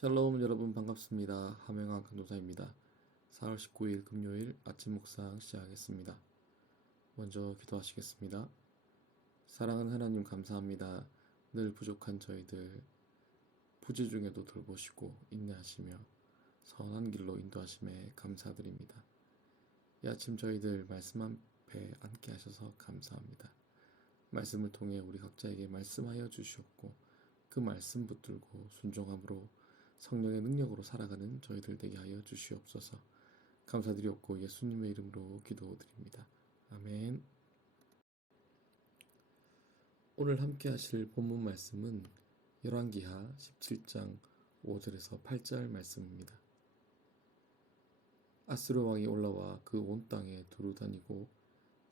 샬롬 여러분 반갑습니다. 함영학 간도사입니다. 4월 19일 금요일 아침 묵상 시작하겠습니다. 먼저 기도하시겠습니다. 사랑하는 하나님 감사합니다. 늘 부족한 저희들 부재 중에도 돌보시고 인내하시며 선한 길로 인도하심에 감사드립니다. 이 아침 저희들 말씀 앞에 앉게 하셔서 감사합니다. 말씀을 통해 우리 각자에게 말씀하여 주시옵고 그 말씀 붙들고 순종함으로 성령의 능력으로 살아가는 저희들 되게 하여 주시옵소서. 감사드리옵고 예수님의 이름으로 기도드립니다. 아멘. 오늘 함께 하실 본문 말씀은 열왕기하 17장 5절에서 8절 말씀입니다. 아수르 왕이 올라와 그 온 땅에 두루 다니고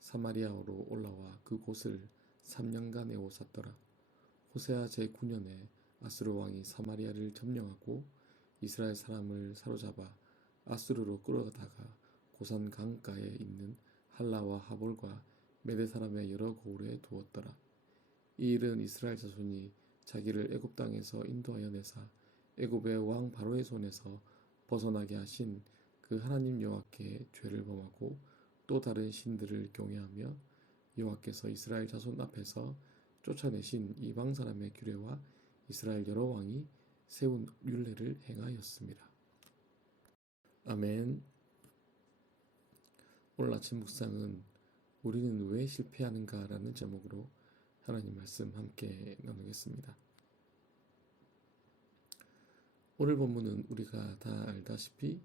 사마리아로 올라와 그곳을 3년간 에워쌌더라. 호세아 제9년에 아수르 왕이 사마리아를 점령하고 이스라엘 사람을 사로잡아 아수르로 끌어다가 고산 강가에 있는 할라와 하볼과 메대 사람의 여러 고을에 두었더라. 이 일은 이스라엘 자손이 자기를 애굽 땅에서 인도하여 내사 애굽의 왕 바로의 손에서 벗어나게 하신 그 하나님 여호와께 죄를 범하고 또 다른 신들을 경외하며 여호와께서 이스라엘 자손 앞에서 쫓아내신 이방 사람의 규례와 이스라엘 여러 왕이 세운 율례를 행하였습니다. 아멘. 오늘 아침 묵상은 우리는 왜 실패하는가 라는 제목으로 하나님 말씀 함께 나누겠습니다. 오늘 본문은 우리가 다 알다시피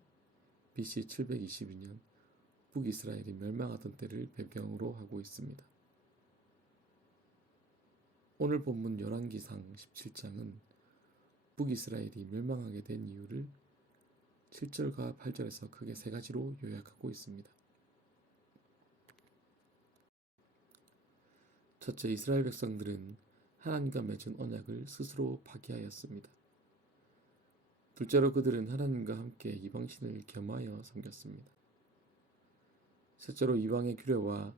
BC 722년 북이스라엘이 멸망하던 때를 배경으로 하고 있습니다. 오늘 본문 열왕기상 17장은 북이스라엘이 멸망하게 된 이유를 7절과 8절에서 크게 세 가지로 요약하고 있습니다. 첫째, 이스라엘 백성들은 하나님과 맺은 언약을 스스로 파기하였습니다. 둘째로 그들은 하나님과 함께 이방신을 겸하여 섬겼습니다. 셋째로 이방의 규례와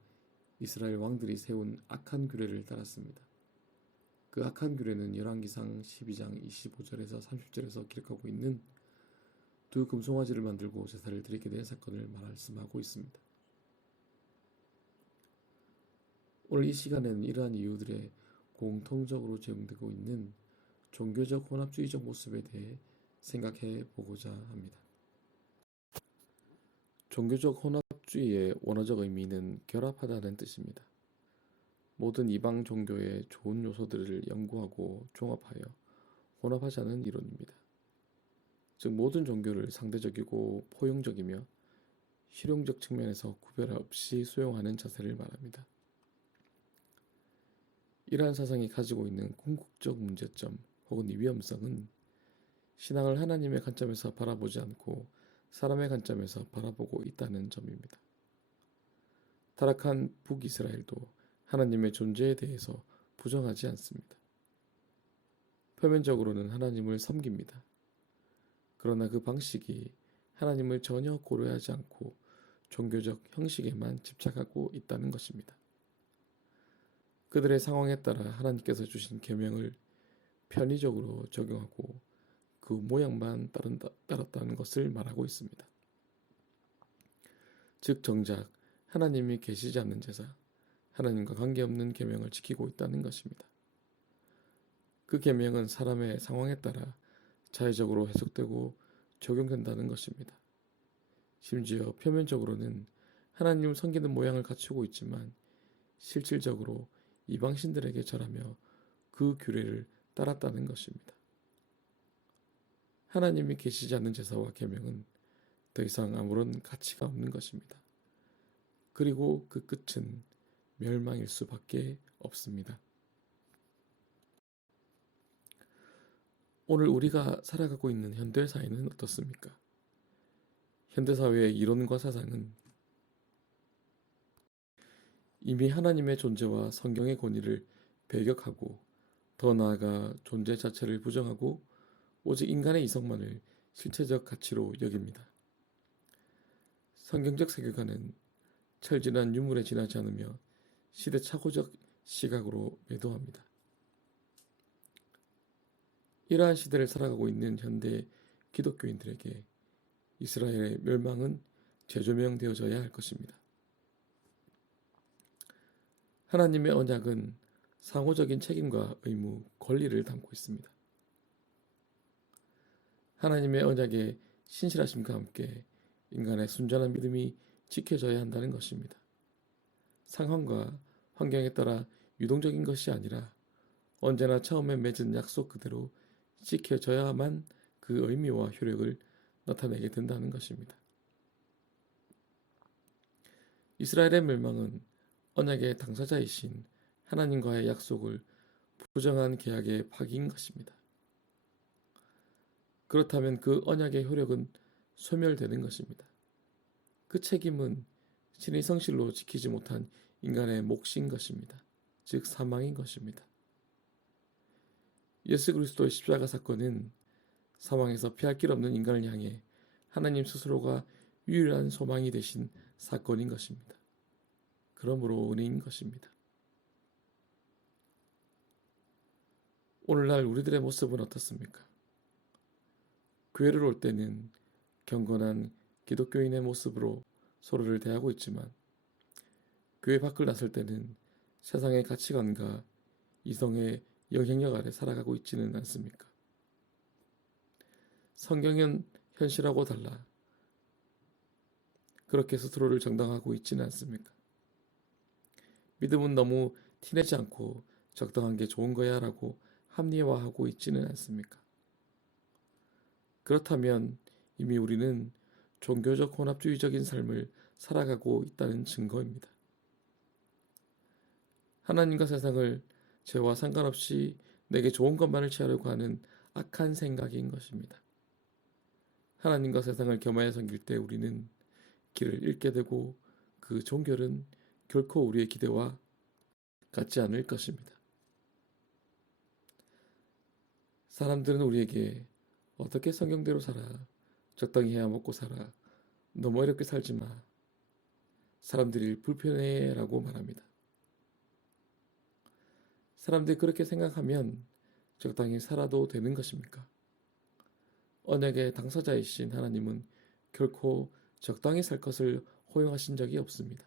이스라엘 왕들이 세운 악한 규례를 따랐습니다. 그 악한 규례는 열왕기상 12장 25절에서 30절에서 기록하고 있는 두 금송아지를 만들고 제사를 드리게 된 사건을 말씀하고 있습니다. 오늘 이 시간에는 이러한 이유들에 공통적으로 제공되고 있는 종교적 혼합주의적 모습에 대해 생각해 보고자 합니다. 종교적 혼합주의의 원어적 의미는 결합하다는 뜻입니다. 모든 이방 종교의 좋은 요소들을 연구하고 종합하여 혼합하자는 이론입니다. 즉 모든 종교를 상대적이고 포용적이며 실용적 측면에서 구별 없이 수용하는 자세를 말합니다. 이러한 사상이 가지고 있는 궁극적 문제점 혹은 위험성은 신앙을 하나님의 관점에서 바라보지 않고 사람의 관점에서 바라보고 있다는 점입니다. 타락한 북이스라엘도 하나님의 존재에 대해서 부정하지 않습니다. 표면적으로는 하나님을 섬깁니다. 그러나 그 방식이 하나님을 전혀 고려하지 않고 종교적 형식에만 집착하고 있다는 것입니다. 그들의 상황에 따라 하나님께서 주신 계명을 편의적으로 적용하고 그 모양만 따랐다는 것을 말하고 있습니다. 즉 정작 하나님이 계시지 않는 제사, 하나님과 관계없는 계명을 지키고 있다는 것입니다. 그 계명은 사람의 상황에 따라 자의적으로 해석되고 적용된다는 것입니다. 심지어 표면적으로는 하나님을 섬기는 모양을 갖추고 있지만 실질적으로 이방신들에게 절하며 그 규례를 따랐다는 것입니다. 하나님이 계시지 않는 제사와 계명은 더 이상 아무런 가치가 없는 것입니다. 그리고 그 끝은 멸망일 수밖에 없습니다. 오늘 우리가 살아가고 있는 현대사회는 어떻습니까? 현대사회의 이론과 사상은 이미 하나님의 존재와 성경의 권위를 배격하고 더 나아가 존재 자체를 부정하고 오직 인간의 이성만을 실체적 가치로 여깁니다. 성경적 세계관은 철진한 유물에 지나지 않으며 시대착오적 시각으로 매도합니다. 이러한 시대를 살아가고 있는 현대 기독교인들에게 이스라엘의 멸망은 재조명되어져야 할 것입니다. 하나님의 언약은 상호적인 책임과 의무, 권리를 담고 있습니다. 하나님의 언약의 신실하심과 함께 인간의 순전한 믿음이 지켜져야 한다는 것입니다. 상황과 환경에 따라 유동적인 것이 아니라 언제나 처음에 맺은 약속 그대로 지켜져야만 그 의미와 효력을 나타내게 된다는 것입니다. 이스라엘의 멸망은 언약의 당사자이신 하나님과의 약속을 부정한 계약의 파기인 것입니다. 그렇다면 그 언약의 효력은 소멸되는 것입니다. 그 책임은 신의 성실로 지키지 못한 인간의 몫인 것입니다. 즉 사망인 것입니다. 예수 그리스도의 십자가 사건은 사망에서 피할 길 없는 인간을 향해 하나님 스스로가 유일한 소망이 되신 사건인 것입니다. 그러므로 은혜인 것입니다. 오늘날 우리들의 모습은 어떻습니까? 교회를 올 때는 경건한 기독교인의 모습으로 서로를 대하고 있지만 교회 밖을 나설 때는 세상의 가치관과 이성의 영향력 아래 살아가고 있지는 않습니까? 성경은 현실하고 달라 그렇게 스스로를 정당하고 있지는 않습니까? 믿음은 너무 티내지 않고 적당한 게 좋은 거야 라고 합리화하고 있지는 않습니까? 그렇다면 이미 우리는 종교적 혼합주의적인 삶을 살아가고 있다는 증거입니다. 하나님과 세상을 죄와 상관없이 내게 좋은 것만을 취하려고 하는 악한 생각인 것입니다. 하나님과 세상을 겸하여 섬길 때 우리는 길을 잃게 되고 그 종결은 결코 우리의 기대와 같지 않을 것입니다. 사람들은 우리에게 어떻게 성경대로 살아, 적당히 해야 먹고 살아, 너무 어렵게 살지 마, 사람들이 불편해 라고 말합니다. 사람들이 그렇게 생각하면 적당히 살아도 되는 것입니까? 언약의 당사자이신 하나님은 결코 적당히 살 것을 허용하신 적이 없습니다.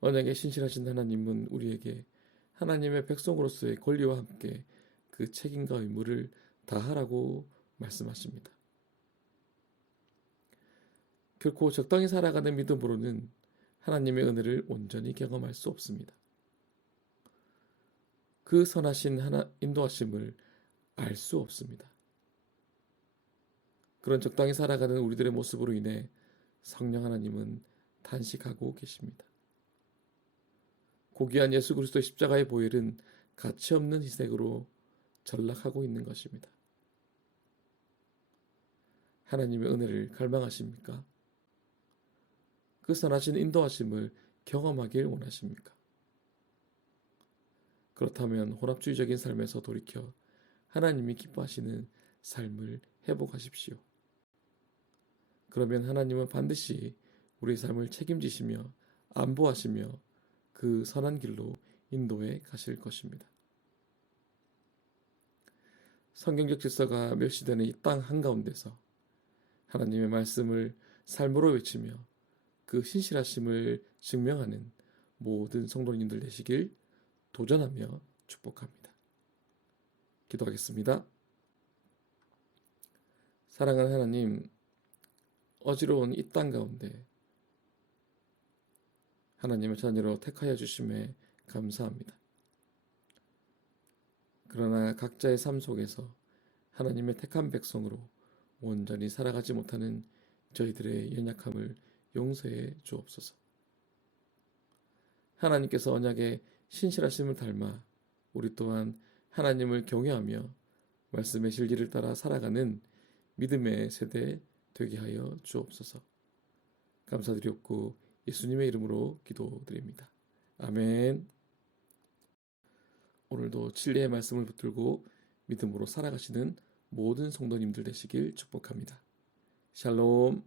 언약에 신실하신 하나님은 우리에게 하나님의 백성으로서의 권리와 함께 그 책임과 의무를 다하라고 말씀하십니다. 결코 적당히 살아가는 믿음으로는 하나님의 은혜를 온전히 경험할 수 없습니다. 그 선하신 인도하심을 알 수 없습니다. 그런 적당히 살아가는 우리들의 모습으로 인해 성령 하나님은 탄식하고 계십니다. 고귀한 예수 그리스도의 십자가의 보혈은 가치없는 희생으로 전락하고 있는 것입니다. 하나님의 은혜를 갈망하십니까? 그 선하신 인도하심을 경험하길 원하십니까? 그렇다면 혼합주의적인 삶에서 돌이켜 하나님이 기뻐하시는 삶을 회복하십시오. 그러면 하나님은 반드시 우리의 삶을 책임지시며 안보하시며 그 선한 길로 인도해 가실 것입니다. 성경적 질서가 멸시되는 이 땅 한가운데서 하나님의 말씀을 삶으로 외치며 그 신실하심을 증명하는 모든 성도님들 되시길 도전하며 축복합니다. 기도하겠습니다. 사랑하는 하나님, 어지러운 이 땅 가운데 하나님의 자녀로 택하여 주심에 감사합니다. 그러나 각자의 삶 속에서 하나님의 택한 백성으로 온전히 살아가지 못하는 저희들의 연약함을 용서해 주옵소서. 하나님께서 언약의 신실하심을 닮아 우리 또한 하나님을 경외하며 말씀의 진리를 따라 살아가는 믿음의 세대 되게 하여 주옵소서. 감사드렸고 예수님의 이름으로 기도드립니다. 아멘. 오늘도 진리의 말씀을 붙들고 믿음으로 살아가시는 모든 성도님들 되시길 축복합니다. 샬롬.